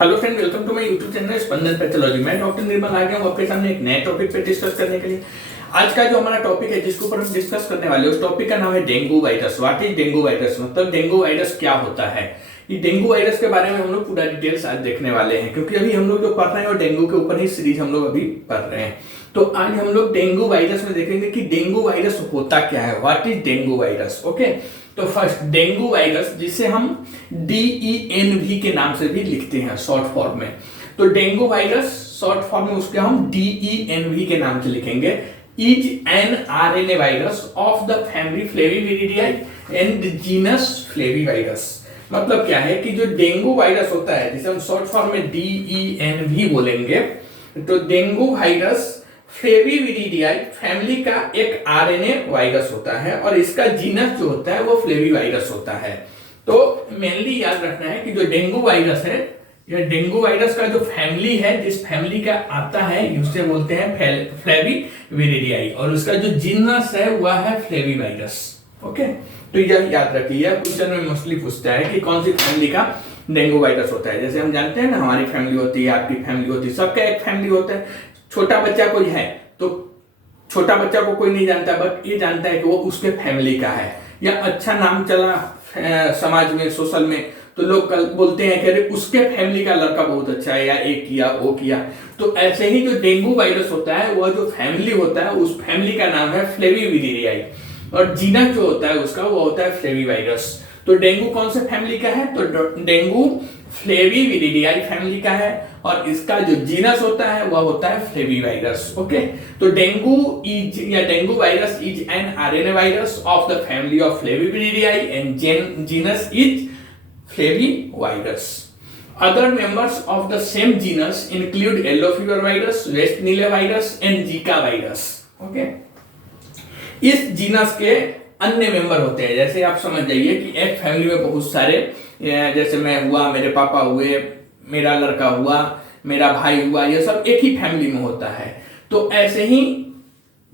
Hello friend, welcome to my YouTube channel Spandan pathology. मैं doctor Nirmal आ गया हूँ आपके सामने एक नए टॉपिक पे डिस्कस करने के लिए। आज का जो हमारा टॉपिक है जिसके ऊपर हम डिस्कस करने वाले हैं उस टॉपिक का नाम है dengue virus. What is dengue virus, मतलब डेंगू वायरस क्या होता है। ये डेंगू वायरस के बारे में हम लोग पूरा डिटेल्स आज देखने वाले हैं, क्योंकि अभी हम लोग जो पढ़ रहे हैं और डेंगू के ऊपर ही सीरीज हम लोग अभी पढ़ रहे हैं। तो आज हम लोग डेंगू वायरस में देखेंगे कि डेंगू वायरस होता क्या है, what is dengue virus. Okay, तो फर्स्ट डेंगू वायरस, जिसे हम DENV के नाम से भी लिखते हैं शॉर्ट फॉर्म में। तो डेंगू वायरस शॉर्ट फॉर्म में उसके हम DENV के नाम से लिखेंगे। Is an RNA virus of the family flaviviridae and genus flavivirus. मतलब क्या है कि जो डेंगू वायरस होता है जिसे हम शॉर्ट फॉर्म में DENV बोलेंगे, तो डेंगू वायरस फ्लेविविरिडियाई फैमिली का एक RNA वायरस होता है और इसका जीनस जो होता है वो फ्लेविवाइरस होता है। तो मेनली याद रखना है कि जो डेंगू वायरस है, यह डेंगू वायरस का जो फैमिली है, जिस फैमिली का आता है उसे बोलते हैं फ्लेविविरिडियाई, और उसका जो जीनस है वह है फ्लेविवाइरस। ओके, तो यह याद रखिए। यह क्वेश्चन में मोस्टली पूछता है कि कौन सी फैमिली का डेंगू वायरस होता है। जैसे हम जानते हैं ना, हमारी फैमिली होती है, आपकी फैमिली होती है, सबका एक फैमिली होता है। छोटा बच्चा कोई है तो छोटा बच्चा को कोई नहीं जानता, बट ये जानता है कि वो उसके फैमिली का है। या अच्छा नाम चला समाज में, सोशल में, तो लोग कल बोलते हैं कि अरे उसके फैमिली का लड़का बहुत अच्छा है, या एक किया वो किया। तो ऐसे ही जो डेंगू वायरस होता है वह जो फैमिली होता है उस फैमिली का नाम है फ्लेविविरिडियाई, और जीनस जो होता है उसका वो होता है फ्लेविवाइरस। तो डेंगू कौन से फैमिली का है, तो डेंगू फ्लेविविरिडियाई फैमिली का है, और इसका जो जीनस होता है वह होता है फ्लेविवाइरस। ओके, तो डेंगू इज या dengue virus is an RNA virus of the family of flaviviridae and genus is flavivirus. Other members of the same genus include yellow fever virus, West Nile virus and Zika virus. Okay? इस genus के अन्य member होते हैं। जैसे आप समझ जाइए कि एक फैमिली में बहुत सारे, जैसे मैं हुआ, मेरे पापा हुए, मेरा लड़का हुआ, मेरा भाई हुआ, ये सब एक ही फैमिली में होता है। तो ऐसे ही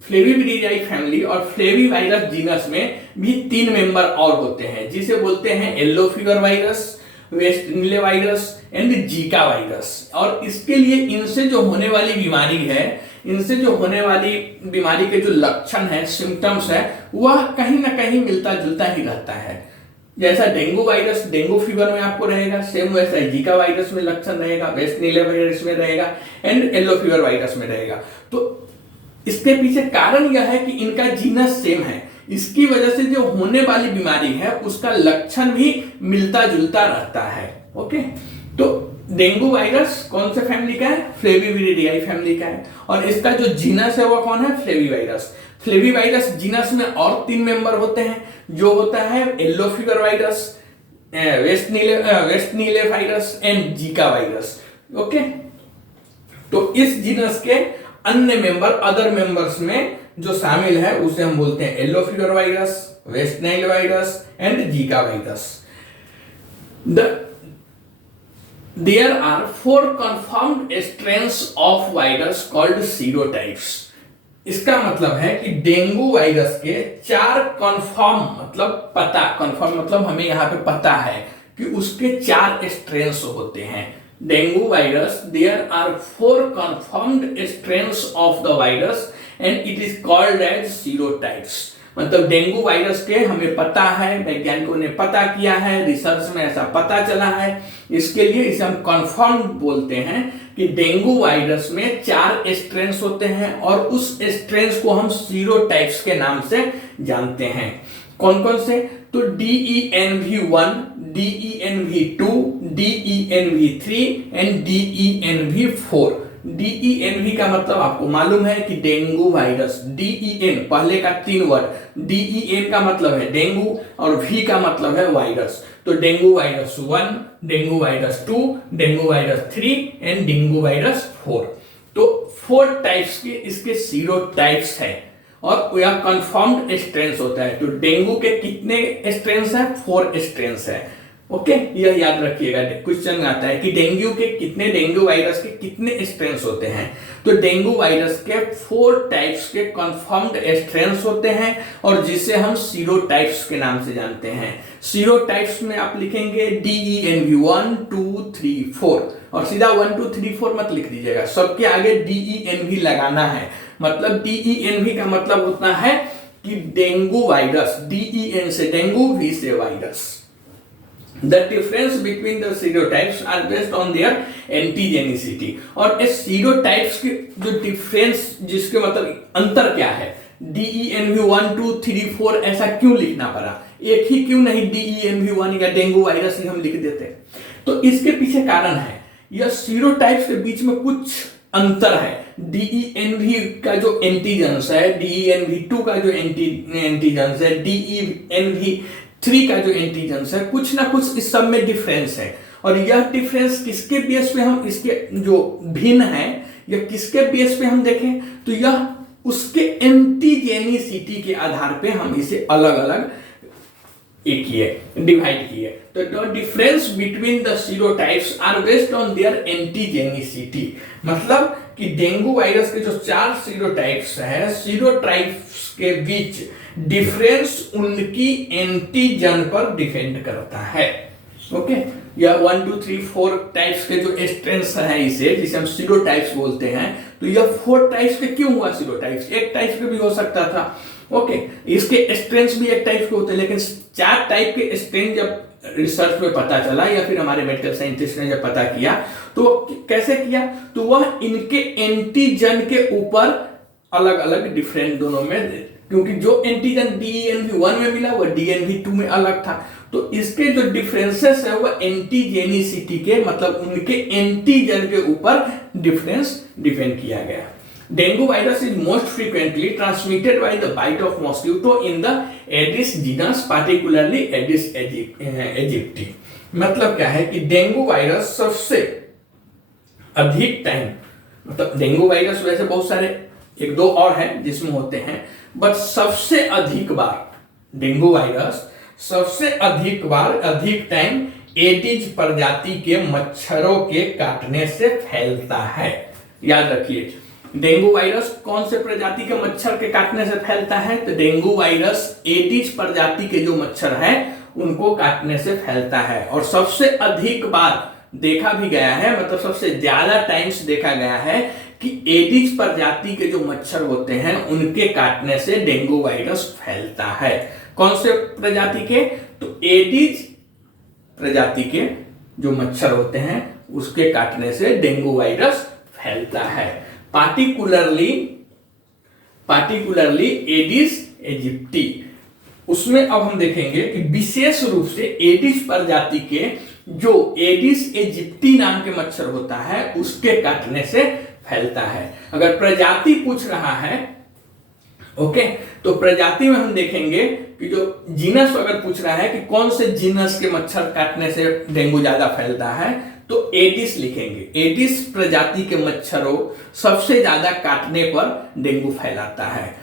फ्लेविविरिडियाई फैमिली और फ्लेविवाइरस जीनस में भी 3 मेंबर और होते हैं, जिसे बोलते हैं येलो फीवर वायरस, वेस्ट नीले वायरस एंड जीका वायरस। और इसके लिए इनसे जो होने वाली बीमारी है, इनसे जो होने वाली बीमारी के जो लक्षण है, सिम्टम्स है, वह कहीं ना कहीं मिलता जुलता ही रहता है। जैसा डेंगू वायरस डेंगू फीवर में आपको रहेगा, सेम वैसा जीका वायरस में लक्षण रहेगा, वेस्ट नीले वायरस में रहेगा एंड येलो फीवर वायरस में रहेगा। तो इसके पीछे कारण यह है कि इनका जीनस सेम है। इसकी वजह से जो होने वाली बीमारी है उसका लक्षण भी मिलता जुलता रहता है। ओके, तो डेंगू वायरस कौन से फैमिली का है, फ्लेविविरिडियाई फैमिली का है, और इसका जो जीनस है वो कौन है, फ्लेविवाइरस। फ्लेविवाइरस जीनस में और 3 मेंबर होते हैं, जो होता है येलो फीवर वायरस, वेस्ट नीले virus and Zika virus. Okay, तो इस जीनस के अन्य मेंबर, अदर मेंबर्स में जो शामिल है उसे हम बोलते हैं yellow fever virus, West Nile virus and Zika virus. There are 4 confirmed strains of virus called serotypes. इसका मतलब है कि डेंगू वायरस के 4 कन्फर्म, मतलब पता, कन्फर्म मतलब हमें यहाँ पे पता है कि उसके 4 स्ट्रेन्स होते हैं। Dengue virus, there are 4 confirmed strains of the virus and it is called as serotypes। मतलब डेंगू वायरस के हमें पता है, वैज्ञानिकों ने पता किया है, रिसर्च में ऐसा पता चला है, इसके लिए इसे हम कंफर्म बोलते हैं कि डेंगू वायरस में 4 स्ट्रेन्स होते हैं और उस स्ट्रेन्स को हम सीरोटाइप्स के नाम से जानते हैं। कौन कौन से, तो DENV1, DENV2, DENV3 and DENV4। DENV का मतलब आपको मालूम है कि डेंगू वायरस, DEN पहले का 3 वर्ड, DEN का मतलब है डेंगू और V का मतलब है वायरस। तो dengue virus 1, dengue virus 2, dengue virus 3 and dengue virus 4। तो 4 टाइप्स के इसके सीरो टाइप्स है और यह कंफर्म्ड स्ट्रेन्स होता है। तो डेंगू के कितने स्ट्रेन्स है, 4 स्ट्रेन्स है। ओके, यह याद रखिएगा, क्वेश्चन में आता है कि डेंगू वायरस के कितने स्ट्रेन्स होते हैं। तो डेंगू वायरस के 4 टाइप्स के कंफर्म्ड स्ट्रेन्स होते हैं और जिसे हम सीरोटाइप्स के नाम से जानते हैं। सीरोटाइप्स में आप लिखेंगे DENV 1, 2, 3, 4। और सीधा 1 2 3 4 मत लिख दीजिएगा, सबके आगे DENV लगाना है। मतलब DENV का मतलब होता है कि डेंगू वायरस, DEN से डेंगू, V से virus. The difference between the serotypes are based on their antigenicity। और इस serotypes के जो डिफरेंस, जिसके मतलब अंतर क्या है, DENV 1 2 3 4 ऐसा क्यों लिखना पड़ा, एक ही क्यों नहीं DENV 1 या डेंगू वायरस ही हम लिख देते। तो इसके पीछे कारण है, यह सीरोटाइप्स के बीच में कुछ अंतर है। DENV का जो एंटीजेंस है, DENV2 का जो एंटीजेंस है, DENV3 का जो एंटीजेंस है, कुछ ना कुछ इस सब में डिफरेंस है। और यह डिफरेंस किसके बेस पे हम, इसके जो भिन्न है, या किसके बेस पे हम देखें तो यह उसके एंटीजेनिसिटी के आधार पे हम इसे अलग अलग डिवाइड किए। तो the difference between the serotypes are based on their antigenicity. मतलब कि डेंगू वायरस के जो 4 सीरोटाइप्स है, सीरोटाइप्स के बीच डिफरेंस उनकी एंटीजन पर डिपेंड करता है। ओके, या 1 2 3 4 टाइप्स के जो स्ट्रेन्स है, इसे जिसे हम सीरोटाइप्स बोलते हैं, तो यह 4 टाइप्स के क्यों हुआ सीरोटाइप्स, एक टाइप के भी हो सकता था। ओके, इसके स्ट्रेन्स भी एक टाइप के होते हैं, लेकिन 4 टाइप के स्ट्रेन जब रिसर्च में पता चला, या फिर हमारे मेडिकल साइंटिस्ट ने जब पता किया, तो कैसे किया, तो वह इनके एंटीजन के ऊपर अलग अलग डिफरेंट दोनों में, क्योंकि जो एंटीजन DENV1 में मिला वह DENV2 में अलग था, तो इसके जो डिफरेंसेस है वह एंटीजेनिसिटी के, मतलब उनके एंटीजन के ऊपर डिफरेंस डिपेंड किया गया। Dengue virus is most frequently transmitted by the bite of mosquito in the Aedes genus, particularly Aedes aegypti। मतलब क्या है कि डेंगू वायरस सबसे अधिक टाइम, मतलब डेंगू वायरस वैसे बहुत सारे 1 2 और हैं जिसमें होते हैं, बट सबसे अधिक बार डेंगू वायरस सबसे अधिक बार अधिक टाइम एडिज प्रजाति के मच्छरों के काटने से फैलता है। याद रखिए, डेंगू वायरस कौन से प्रजाति के मच्छर के काटने से फैलता है, तो डेंगू वायरस एडिज प्रजाति के जो मच्छर है उनको काटने से फैलता है। और सबसे अधिक बार देखा भी गया है, मतलब सबसे ज्यादा टाइम्स देखा गया है कि एडिज प्रजाति के जो मच्छर होते हैं उनके काटने से डेंगू वायरस फैलता है। कौन से प्रजाति के, तो एडिज प्रजाति के जो मच्छर होते हैं उसके काटने से डेंगू वायरस फैलता है। Particularly Aedes aegypti. उसमें अब हम देखेंगे कि विशेष रूप से एडिस प्रजाति के जो एडिस एजिप्टी नाम के मच्छर होता है उसके काटने से फैलता है। अगर प्रजाति पूछ रहा है, ओके, तो प्रजाति में हम देखेंगे कि जो जीनस अगर पूछ रहा है कि कौन से जीनस के मच्छर काटने से डेंगू ज्यादा फैलता है, तो एडिस लिखेंगे। एडिस प्रजाति के मच्छरों सबसे ज्यादा काटने पर डेंगू फैलाता है।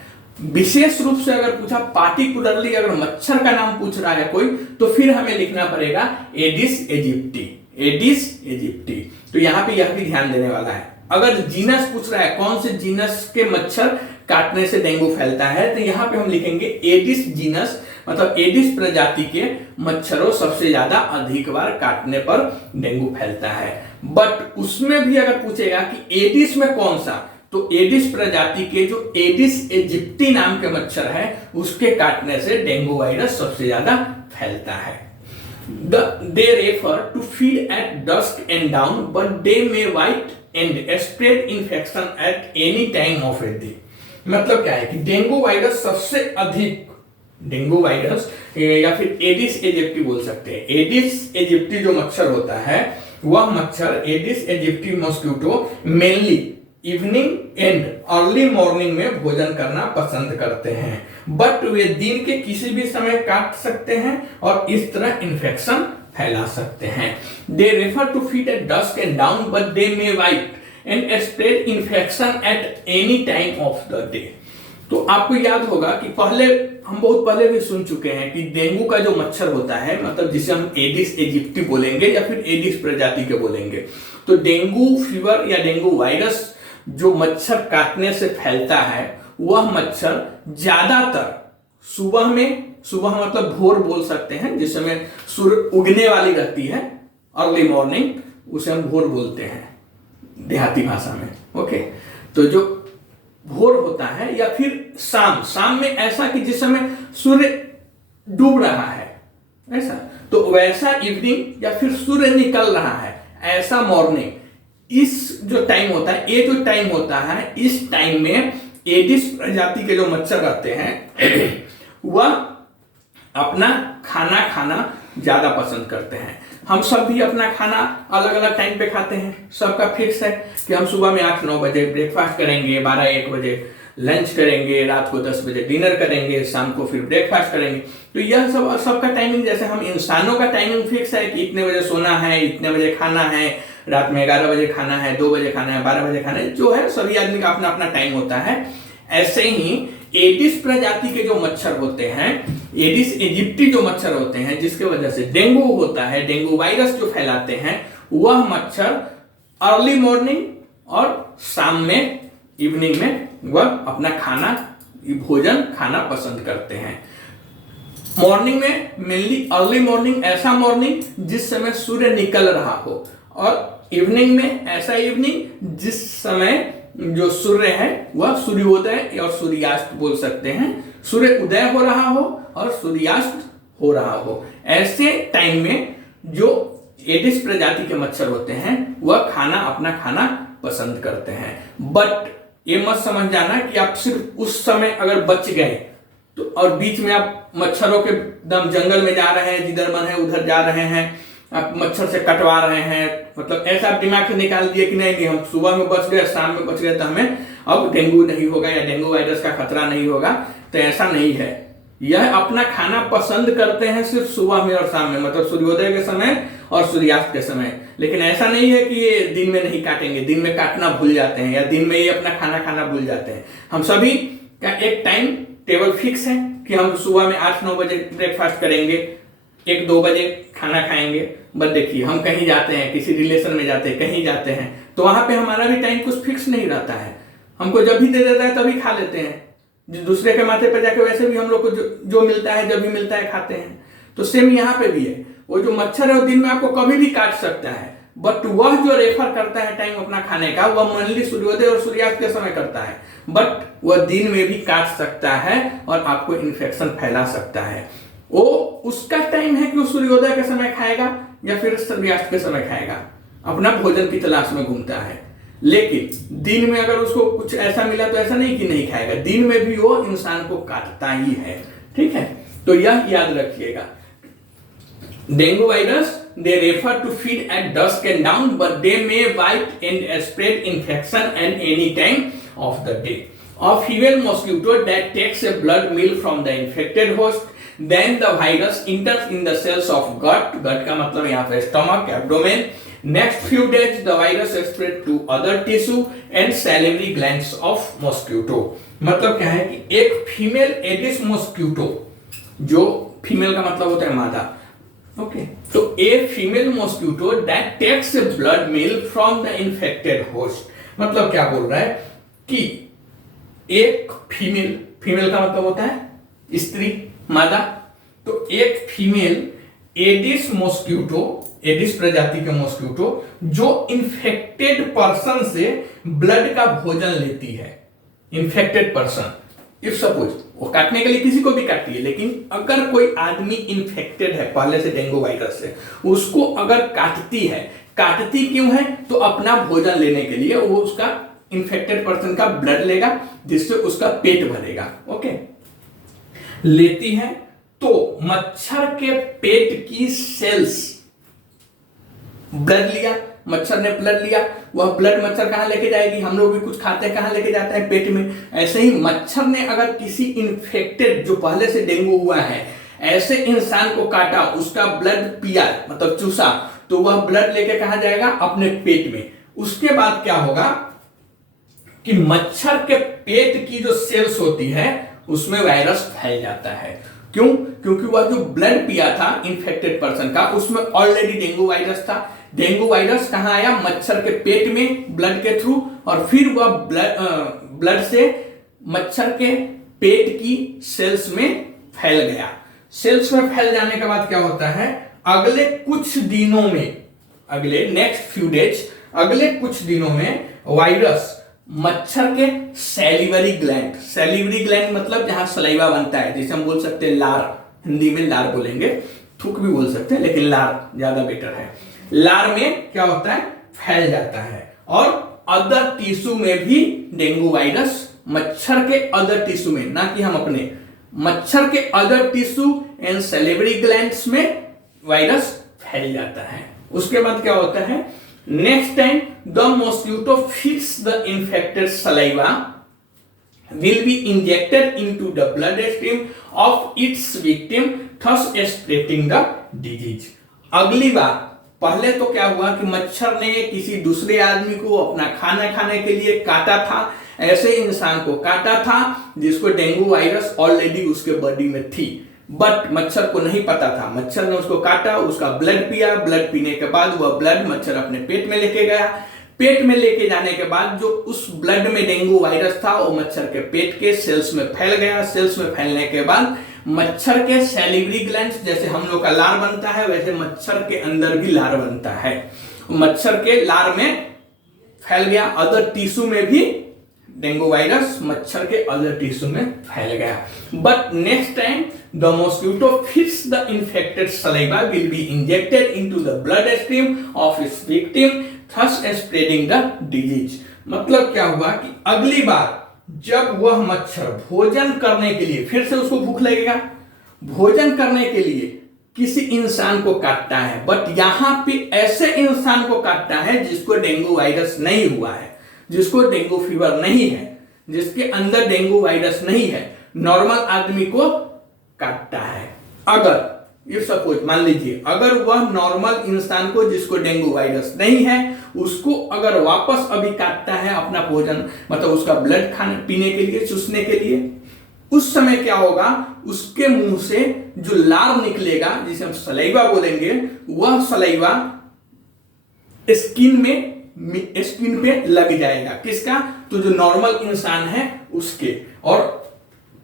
विशेष रूप से अगर पूछा, पार्टिकुलरली अगर मच्छर का नाम पूछ रहा है कोई, तो फिर हमें लिखना पड़ेगा एडिस एजिप्टी। एडिस एजिप्टी, तो यहां पे यह भी ध्यान देने वाला है। अगर जीनस पूछ रहा है कौन से जीनस के मच्छर काटने से डेंगू फैलता है, तो यहां पे हम लिखेंगे एडिस जीनस, मतलब एडिस प्रजाति के मच्छरों सबसे ज्यादा अधिक बार काटने पर डेंगू फैलता है। बट उसमें भी अगर पूछेगा कि एडिस में कौन सा, तो एडिस प्रजाति के जो एडिस एजिप्टी नाम के मच्छर है उसके काटने से डेंगू वायरस सबसे ज्यादा फैलता है। They refer to feed at dusk and dawn, but they may bite and spread infection at any time of a day। मतलब क्या है कि डेंगू वायरस सबसे अधिक, डेंगू वायरस या फिर एडिस एजिप्टी बोल सकते हैं। एडिस एजिप्टी जो मच्छर होता है वह मच्छर Aedes aegypti mosquito mainly evening and early morning में भोजन करना पसंद करते हैं, बट वे दिन के किसी भी समय काट सकते हैं और इस तरह इन्फेक्शन फैला सकते हैं। They refer to feed at dusk and dawn, but they may bite and spread infection at any time of the day. तो आपको याद होगा कि हम बहुत पहले भी सुन चुके हैं कि डेंगू का जो मच्छर होता है, मतलब जिसे हम एडिस एजिप्टी बोलेंगे या फिर एडिस प्रजाति के बोलेंगे, तो डेंगू फीवर या डेंगू वायरस जो मच्छर काटने से फैलता है वह मच्छर ज्यादातर सुबह में, सुबह मतलब भोर बोल सकते हैं, जिस समय सूर्य उगने वाली रहती है, अर्ली मॉर्निंग, उसे हम भोर बोलते हैं देहाती भाषा में। ओके, तो जो भोर होता है या फिर शाम, शाम में ऐसा कि जिस समय सूर्य डूब रहा है ऐसा, तो वैसा इवनिंग या फिर सूर्य निकल रहा है ऐसा मॉर्निंग। इस जो टाइम होता है, ये जो टाइम होता है, इस टाइम में एडिस प्रजाति के जो मच्छर रहते हैं वह अपना खाना खाना ज्यादा पसंद करते हैं। हम सब भी अपना खाना अलग अलग टाइम पे खाते हैं, सबका फिक्स है कि हम सुबह में 8-9 बजे ब्रेकफास्ट करेंगे, 12-1 बजे लंच करेंगे, रात को 10 बजे डिनर करेंगे, शाम को फिर ब्रेकफास्ट करेंगे। तो यह सब सबका टाइमिंग, जैसे हम इंसानों का टाइमिंग फिक्स है कि इतने बजे सोना है, इतने बजे खाना है, रात में 11 बजे खाना है, 2 बजे खाना है, 12 बजे खाना है, जो है सभी आदमी का अपना अपना टाइम होता है। ऐसे ही एडिस प्रजाति के जो मच्छर होते हैं, एडिस इजिप्टी जो मच्छर होते हैं, जिसके वजह से डेंगू होता है, डेंगू वायरस जो फैलाते हैं, वह मच्छर अर्ली मॉर्निंग और शाम में, इवनिंग में वह अपना खाना, भोजन खाना पसंद करते हैं। मॉर्निंग में मेनली अर्ली मॉर्निंग, ऐसा मॉर्निंग जिस समय सूर्य निकल रहा हो, और इवनिंग में ऐसा इवनिंग जिस समय जो सूर्य है वह सूर्योदय और सूर्यास्त बोल सकते हैं, सूर्य उदय हो रहा हो और सूर्यास्त हो रहा हो। ऐसे टाइम में जो एडिस प्रजाति के मच्छर होते हैं वह खाना, अपना खाना पसंद करते हैं। बट ये मत समझ जाना कि आप सिर्फ उस समय अगर बच गए तो, और बीच में आप मच्छरों के दम जंगल में जा रहे हैं, जिधर मन है उधर जा रहे हैं, आप मच्छर से कटवा रहे हैं, मतलब ऐसा आप दिमाग से निकाल दिए कि नहीं हम सुबह में बच गए, शाम में बच गए तो हमें अब डेंगू नहीं होगा या डेंगू वायरस का खतरा नहीं होगा, तो ऐसा नहीं है। यह अपना खाना पसंद करते हैं सिर्फ सुबह में और शाम में, मतलब सूर्योदय के समय और सूर्यास्त के समय। लेकिन ऐसा नहीं है कि ये दिन में नहीं काटेंगे, दिन में काटना भूल जाते हैं या दिन में ये अपना खाना खाना भूल जाते हैं। हम सभी का एक टाइम टेबल फिक्स है कि हम सुबह में 8-9 बजे ब्रेकफास्ट करेंगे, 1-2 बजे खाना खाएंगे। बट देखिए, हम कहीं जाते हैं, किसी रिलेशन में जाते हैं, कहीं जाते हैं, तो वहां पे हमारा भी टाइम कुछ फिक्स नहीं रहता है, हमको जब भी दे देता है तभी खा लेते हैं। दूसरे के माथे पर जाके वैसे भी हम लोग को जो मिलता है, जब भी मिलता है खाते हैं। तो सेम यहाँ पे भी है, वो जो मच्छर है वो दिन में आपको कभी भी काट सकता है, बट वह जो रेफर करता है टाइम अपना खाने का, वह मेनली सूर्योदय और सूर्यास्त के समय करता है। बट वह दिन में भी काट सकता है और आपको इन्फेक्शन फैला सकता है। वो उसका टाइम है कि वो सूर्योदय के समय खाएगा या फिर सूर्यास्त के समय खाएगा, अपना भोजन की तलाश में घूमता है। लेकिन दिन में अगर उसको कुछ ऐसा मिला तो ऐसा नहीं कि नहीं खाएगा, दिन में भी वो इंसान को काटता ही है। ठीक है, तो यह याद रखिएगा। Dengue virus, they refer to feed at dusk and dawn, but they may bite and spread infection at any time of the day. A female mosquito that takes a blood meal from the infected host, then the virus enters in the cells of gut, gut का मतलब यहाँ पे stomach, abdomen. Next few days the virus spread to other tissue and salivary glands of mosquito. मतलब क्या है कि एक female Aedes mosquito, जो फीमेल का मतलब होता है मादा, ओके, तो a female mosquito that takes blood meal from the infected host, मतलब क्या बोल रहा है कि एक फीमेल, फीमेल का मतलब होता है स्त्री, मादा, तो एक फीमेल एडिस मॉस्किटो, एडिस प्रजाति के मॉस्किटो जो इन्फेक्टेड पर्सन से ब्लड का भोजन लेती है, इन्फेक्टेड पर्सन, इफ सपोज वो काटने के लिए किसी को भी काटती है, लेकिन अगर कोई आदमी इन्फेक्टेड है पहले से डेंगू वायरस से, उसको अगर काटती है, काटती क्यों है, तो अपना भोजन लेने के लिए वो उसका इन्फेक्टेड पर्सन का ब्लड लेगा, जिससे उसका पेट भरेगा। ओके, लेती है तो मच्छर के पेट की सेल्स, ब्लड लिया, मच्छर ने ब्लड लिया, वह ब्लड मच्छर कहां लेके जाएगी, हम लोग भी कुछ खाते हैं, कहां लेके जाते हैं, पेट में। ऐसे ही मच्छर ने अगर किसी इन्फेक्टेड, जो पहले से डेंगू हुआ है, ऐसे इंसान को काटा, उसका ब्लड पिया, मतलब चूसा, तो वह ब्लड लेके कहां जाएगा, अपने पेट में। उसके बाद क्या होगा कि मच्छर के पेट की जो सेल्स होती है उसमें वायरस फैल जाता है। क्यों? क्योंकि वह जो ब्लड पिया था इन्फेक्टेड पर्सन का, उसमें ऑलरेडी डेंगू वायरस था। डेंगू वायरस कहां आया, मच्छर के पेट में ब्लड के थ्रू, और फिर वह ब्लड से मच्छर के पेट की सेल्स में फैल गया। सेल्स में फैल जाने के बाद क्या होता है, अगले कुछ दिनों में, अगले नेक्स्ट फ्यू डेज, अगले कुछ दिनों में वायरस मच्छर के सैलिवरी ग्लैंड मतलब जहां सलाइवा बनता है, जिसे हम बोल सकते हैं लार, हिंदी में लार बोलेंगे, थूक भी बोल सकते हैं लेकिन लार ज्यादा बेटर है। लार में क्या होता है, फैल जाता है। और अदर टिश्यू में भी डेंगू वायरस, मच्छर के अदर टिश्यू में, ना कि हम अपने, मच्छर के other tissue and salivary glands में वायरस फैल जाता है। उसके बाद क्या होता है, next time the mosquito feeds the infected saliva will be injected into the bloodstream of its victim, thus spreading the disease। अगली बार, पहले तो क्या हुआ कि मच्छर ने किसी दूसरे आदमी को अपना खाना खाने के लिए काटा था, ऐसे इंसान को काटा था जिसको डेंगू वायरस ऑलरेडी उसके बॉडी में थी, बट मच्छर को नहीं पता था। मच्छर ने उसको काटा, उसका ब्लड पिया, ब्लड पीने के बाद वह ब्लड मच्छर अपने पेट में लेके गया। पेट में लेके जाने के बाद जो उस ब्लड में डेंगू वायरस था वो मच्छर के पेट के सेल्स में फैल गया। सेल्स में फैलने के बाद मच्छर के सैलिवरी ग्लैंड्स, जैसे हम लोग का लार बनता है वैसे मच्छर के अंदर भी लार बनता है, मच्छर के लार में फैल गया। अदर टिश्यू में भी डेंगू वायरस मच्छर के अदर टिश्यू में फैल गया। But next time the mosquito feeds the infected saliva will be injected into the blood stream of its victim, thus spreading the disease। मतलब क्या हुआ कि अगली बार जब वह मच्छर भोजन करने के लिए, फिर से उसको भूख लगेगा, भोजन करने के लिए किसी इंसान को काटता है, बट यहां पे ऐसे इंसान को काटता है जिसको डेंगू वायरस नहीं हुआ है, जिसको डेंगू फीवर नहीं है, जिसके अंदर डेंगू वायरस नहीं है, नॉर्मल आदमी को काटता है। अगर इफ सपोज मान लीजिए अगर वह नॉर्मल इंसान को जिसको डेंगू वायरस नहीं है उसको अगर वापस अभी काटता है अपना भोजन, मतलब उसका ब्लड खाने पीने के लिए, चूसने के लिए, उस समय क्या होगा, उसके मुंह से जो लार निकलेगा जिसे हम सलाइवा बोलेंगे, वह सलाइवा स्किन पे लग जाएगा। किसका, तो जो नॉर्मल इंसान है उसके। और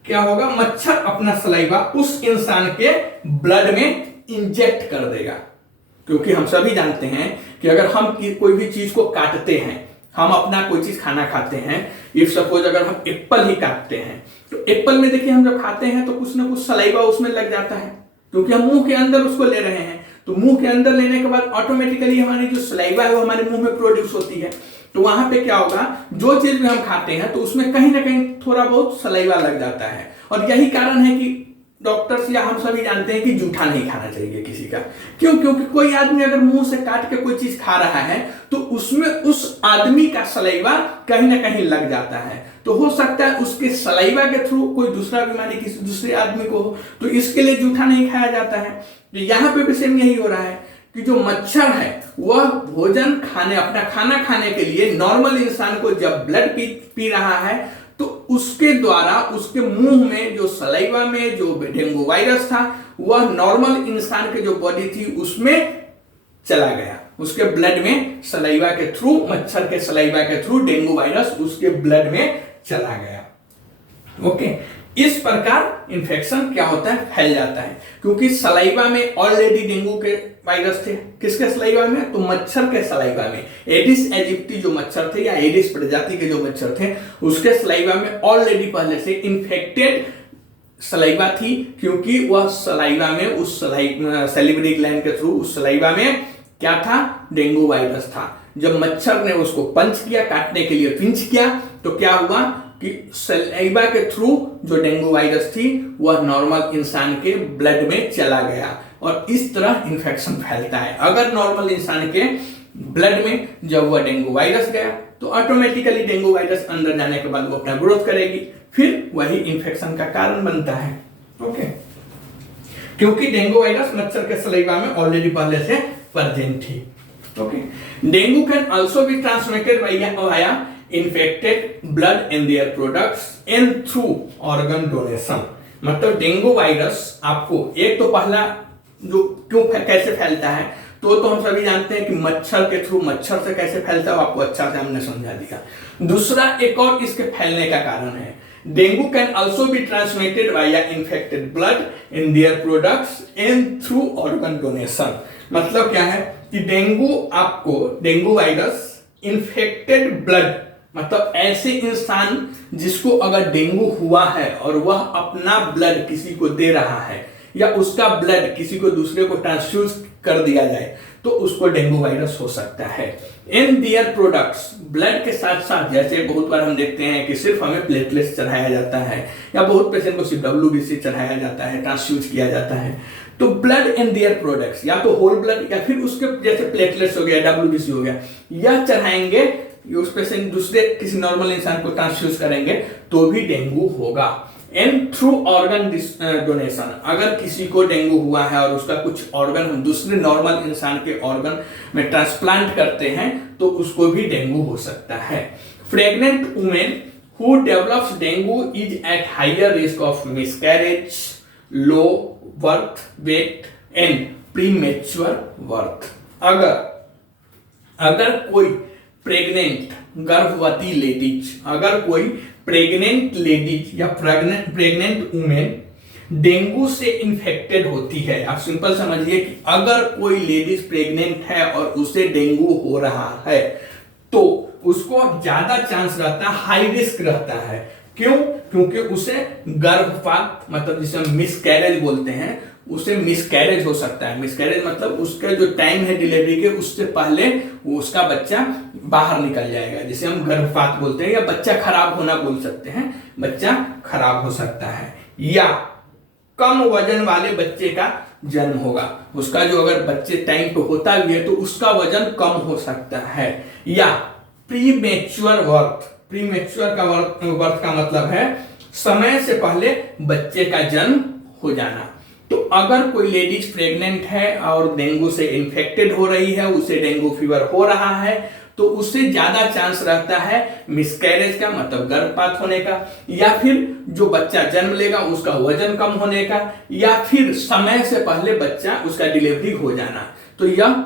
क्या होगा, मच्छर अपना सलाइवा उस इंसान के ब्लड में इंजेक्ट कर देगा। क्योंकि हम सभी जानते हैं कि अगर हम कोई भी चीज को काटते हैं, हम अपना कोई चीज खाना खाते हैं, इफ सपोज अगर हम एप्पल ही काटते हैं तो एप्पल में देखिए हम जब खाते हैं तो कुछ ना कुछ सलाइवा उसमें लग जाता है, क्योंकि हम मुंह के अंदर उसको ले रहे हैं। तो मुंह के अंदर लेने के बाद ऑटोमेटिकली हमारी जो सलाइवा है वो हमारे मुंह में प्रोड्यूस होती है। तो वहां पे क्या होगा, जो चीज भी हम खाते हैं तो उसमें कहीं ना कहीं थोड़ा बहुत सलाइवा लग जाता है। और यही कारण है कि डॉक्टर्स या हम सभी जानते हैं कि जूठा नहीं खाना चाहिए किसी का। क्यों, क्योंकि कोई आदमी अगर मुंह से काट के कोई चीज खा रहा है तो उसमें उस आदमी का सलाइवा कहीं ना कहीं लग जाता है, तो हो सकता है उसके सलाइवा के थ्रू कोई दूसरा बीमारी किसी दूसरे आदमी को हो, तो इसके लिए जूठा नहीं खाया जाता है। तो यहाँ पे भी सेम यही हो रहा है कि जो मच्छर है वह भोजन खाने, अपना खाना खाने के लिए नॉर्मल इंसान को जब ब्लड पी रहा है तो उसके द्वारा उसके मुंह में जो सलाइवा में जो डेंगू वायरस था वह नॉर्मल इंसान के जो बॉडी थी उसमें चला गया, उसके ब्लड में सलाइवा के थ्रू, मच्छर के सलाइवा के थ्रू डेंगू वायरस उसके ब्लड में चला गया। ओके, इस प्रकार इंफेक्शन क्या होता है, फैल जाता है। क्योंकि सलाइवा में ऑलरेडी डेंगू के वायरस थे। किसके सलाइवा में, तो मच्छर के सलाइवा में। एडिस एजिप्टी जो मच्छर थे या एडिस प्रजाति के जो मच्छर थे उसके सलाइवा में ऑलरेडी पहले से इन्फेक्टेड सलाइवा थी, क्योंकि वह सलाइवा में उस सैलिवरी ग्लैंड के थ्रू उस सलाइवा में क्या था, डेंगू वायरस था। जब मच्छर ने उसको पंच किया, काटने के लिए पिंच किया, तो क्या हुआ कि सलाइवा के थ्रू जो डेंगू वायरस थी वह नॉर्मल इंसान के ब्लड में चला गया और इस तरह इंफेक्शन फैलता है। अगर नॉर्मल इंसान के ब्लड में जब वह डेंगू वायरस गया तो ऑटोमेटिकली डेंगू वायरस अंदर जाने के बाद वो अपना ग्रोथ करेगी, फिर वही इंफेक्शन का कारण बनता है। ओके, क्योंकि डेंगू वायरस मच्छर के सलाइवा में ऑलरेडी पहले से प्रेजेंट थी। Okay, dengue can also be transmitted via infected blood in their products and through organ donation। मतलब डेंगू वायरस आपको एक तो पहला जो क्यों कैसे फैलता है तो हम सभी जानते हैं कि मच्छर के थ्रू, मच्छर से कैसे फैलता है आपको अच्छा से हमने समझा दिया। दूसरा एक और इसके फैलने का कारण है, dengue can also be transmitted via infected blood in their products and through organ donation. मतलब क्या है कि डेंगू वायरस इन्फेक्टेड ब्लड, मतलब ऐसे इंसान जिसको अगर डेंगू हुआ है और वह अपना ब्लड किसी को दे रहा है या उसका ब्लड किसी को दूसरे को ट्रांसफ्यूज कर दिया जाए तो उसको डेंगू वायरस हो सकता है। इन दियर प्रोडक्ट्स, ब्लड के साथ साथ जैसे बहुत बार हम देखते हैं कि सिर्फ हमें प्लेटलेट्स चढ़ाया जाता है या बहुत पेशेंट को सिर्फ WBC चढ़ाया जाता है, ट्रांसफ्यूज किया जाता है। तो ब्लड इन दियर प्रोडक्ट्स या तो होल ब्लड या फिर उसके जैसे प्लेटलेट्स हो गया, WBC हो गया, या चढ़ाएंगे उस पेशेंट दूसरे किसी नॉर्मल इंसान को ट्रांसफ्यूज करेंगे तो भी डेंगू होगा। एंड थ्रू ऑर्गन डोनेशन, अगर किसी को डेंगू हुआ है और उसका कुछ ऑर्गन हम दूसरे नॉर्मल इंसान के ऑर्गन में ट्रांसप्लांट करते हैं तो उसको भी डेंगू हो सकता है। Pregnant women who develops dengue is at higher risk of miscarriage, low birth weight and premature birth. अगर कोई प्रेग्नेंट गर्भवती लेडीज, अगर कोई प्रेग्नेंट लेडीज या प्रेग्नेंट वुमेन डेंगू से इन्फेक्टेड होती है, आप सिंपल समझिए कि अगर कोई लेडीज प्रेग्नेंट है और उसे डेंगू हो रहा है तो उसको ज्यादा चांस रहता है, हाई रिस्क रहता है। क्यों? क्योंकि उसे गर्भपात, मतलब जिसे हम मिसकैरेज बोलते हैं, उसे मिसकैरेज हो सकता है। मिसकैरेज मतलब उसका जो टाइम है डिलीवरी के उससे पहले वो उसका बच्चा बाहर निकल जाएगा, जिसे हम गर्भपात बोलते हैं, या बच्चा खराब होना बोल सकते हैं, बच्चा खराब हो सकता है। या कम वजन वाले बच्चे का जन्म होगा, उसका जो अगर बच्चे टाइम पे होता भी है तो उसका वजन कम हो सकता है। या प्रीमेच्योर बर्थ, प्रीमेच्योर का बर्थ का मतलब है समय से पहले बच्चे का जन्म हो जाना। तो अगर कोई लेडीज प्रेग्नेंट है और डेंगू से इन्फेक्टेड हो रही है, उसे डेंगू फीवर हो रहा है, तो उससे ज्यादा चांस रहता है मिसकैरेज का, मतलब गर्भपात होने का, या फिर जो बच्चा जन्म लेगा उसका वजन कम होने का, या फिर समय से पहले बच्चा उसका डिलीवरी हो जाना। तो यह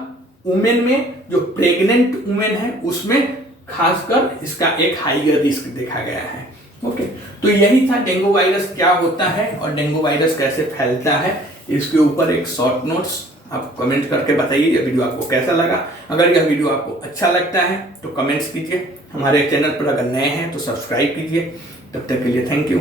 वुमेन में, जो प्रेग्नेंट वुमेन है उसमें खासकर इसका एक हाइयर रिस्क देखा गया है। ओके, तो यही था डेंगू वायरस क्या होता है और डेंगू वायरस कैसे फैलता है। इसके ऊपर एक शॉर्ट नोट्स आप कमेंट करके बताइए यह वीडियो आपको कैसा लगा। अगर यह वीडियो आपको अच्छा लगता है तो कमेंट्स कीजिए, हमारे चैनल पर अगर नए हैं तो सब्सक्राइब कीजिए। तब तक के लिए थैंक यू।